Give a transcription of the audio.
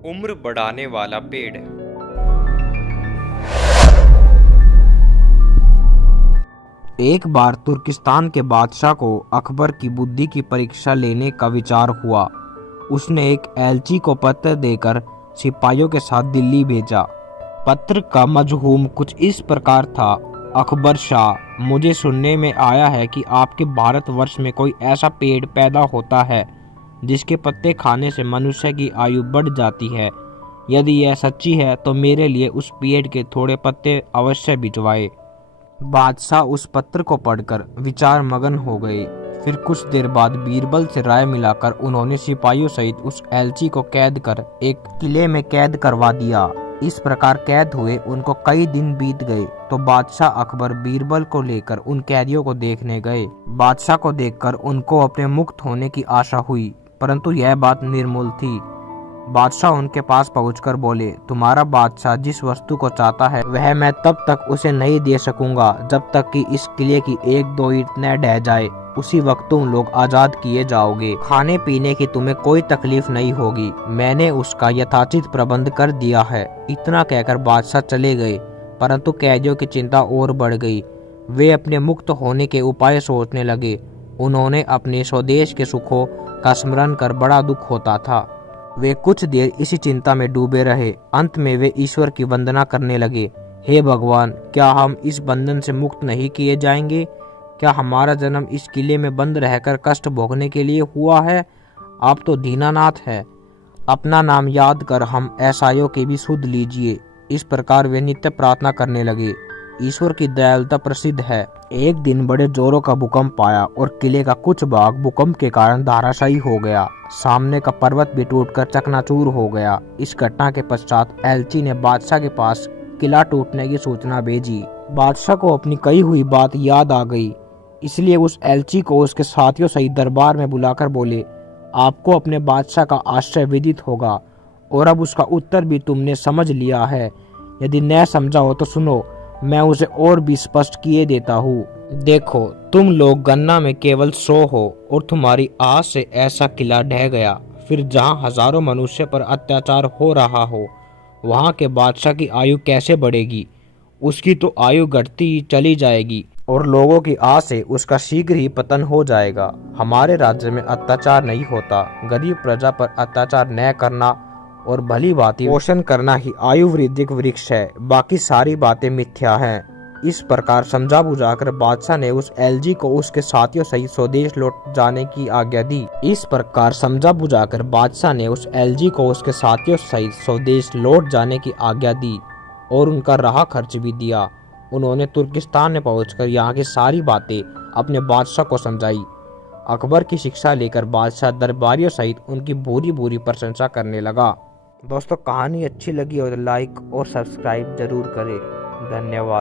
उम्र बढ़ाने वाला पेड़। एक बार तुर्किस्तान के बादशाह को अकबर की बुद्धि की परीक्षा लेने का विचार हुआ। उसने एक एलची को पत्र देकर सिपाहियों के साथ दिल्ली भेजा। पत्र का मजमून कुछ इस प्रकार था। अकबर शाह, मुझे सुनने में आया है कि आपके भारतवर्ष में कोई ऐसा पेड़ पैदा होता है जिसके पत्ते खाने से मनुष्य की आयु बढ़ जाती है। यदि यह सच्ची है तो मेरे लिए उस पेड़ के थोड़े पत्ते अवश्य भिजवाए। बादशाह उस पत्र को पढ़कर विचार मगन हो गए। फिर कुछ देर बाद बीरबल से राय मिलाकर उन्होंने सिपाहियों सहित उस एलची को कैद कर एक किले में कैद करवा दिया। इस प्रकार कैद हुए उनको कई दिन बीत गए तो बादशाह अकबर बीरबल को लेकर उन कैदियों को देखने गए। बादशाह को देखकर उनको अपने मुक्त होने की आशा हुई, परंतु यह बात निर्मूल थी। बादशाह उनके पास पहुंचकर बोले, तुम्हारा बादशाह जिस वस्तु को चाहता है वह मैं तब तक उसे नहीं दे सकूंगा जब तक कि इस किले की एक दो ईंट न ढह जाए। उसी वक्त तुम लोग आजाद किए जाओगे। खाने पीने की तुम्हें कोई तकलीफ नहीं होगी। मैंने उसका यथाचित प्रबंध कर दिया है। इतना कहकर बादशाह चले गए, परंतु कैदियों की चिंता और बढ़ गई। वे अपने मुक्त होने के उपाय सोचने लगे। उन्होंने अपने स्वदेश के सुखों का स्मरण कर बड़ा दुख होता था। वे कुछ देर इसी चिंता में डूबे रहे। अंत में वे ईश्वर की वंदना करने लगे। हे भगवान, क्या हम इस बंधन से मुक्त नहीं किए जाएंगे? क्या हमारा जन्म इस किले में बंद रहकर कष्ट भोगने के लिए हुआ है? आप तो दीनानाथ है। अपना नाम याद कर हम ऐसाइयों की भी सुध लीजिए। इस प्रकार वे नित्य प्रार्थना करने लगे। ईश्वर की दयालुता प्रसिद्ध है। एक दिन बड़े जोरों का भूकंप आया और किले का कुछ भाग भूकंप के कारण धराशायी हो गया। सामने का पर्वत भी टूटकर चकनाचूर हो गया। इस घटना के पश्चात एलची ने बादशाह के पास किला टूटने की सूचना भेजी। बादशाह को अपनी कही हुई बात याद आ गई, इसलिए उस एलची को उसके साथियों सहित दरबार में बुलाकर बोले, आपको अपने बादशाह का आश्चर्य विदित होगा और अब उसका उत्तर भी तुमने समझ लिया है। यदि न समझा हो तो सुनो, मैं उसे और भी स्पष्ट किए देता हूँ। देखो, तुम लोग गन्ना में केवल 100 हो और तुम्हारी आस से ऐसा किला ढह गया। फिर जहाँ हजारों मनुष्य पर अत्याचार हो रहा हो, वहाँ के बादशाह की आयु कैसे बढ़ेगी? उसकी तो आयु घटती ही चली जाएगी और लोगों की आस से उसका शीघ्र ही पतन हो जाएगा। हमारे राज्य में अत्याचार नहीं होता। गरीब प्रजा पर अत्याचार न करना और भली भांति पोषण करना ही आयु वृद्धिक वृक्ष है। बाकी सारी बातें मिथ्या हैं। इस प्रकार समझा बुझाकर बादशाह ने उस एलजी को उसके साथियों सहित स्वदेश लौट जाने की आज्ञा दी। इस प्रकार समझा बुझाकर बादशाह ने उस एलजी को उसके साथियों सहित स्वदेश लौट जाने की आज्ञा दी और उनका राह खर्च भी दिया। उन्होंने तुर्किस्तान में पहुंचकर यहाँ की सारी बातें अपने बादशाह को समझाई। अकबर की शिक्षा लेकर बादशाह दरबारियों सहित उनकी भूरी भूरी प्रशंसा करने लगा। दोस्तों, कहानी अच्छी लगी और लाइक और सब्सक्राइब जरूर करें। धन्यवाद।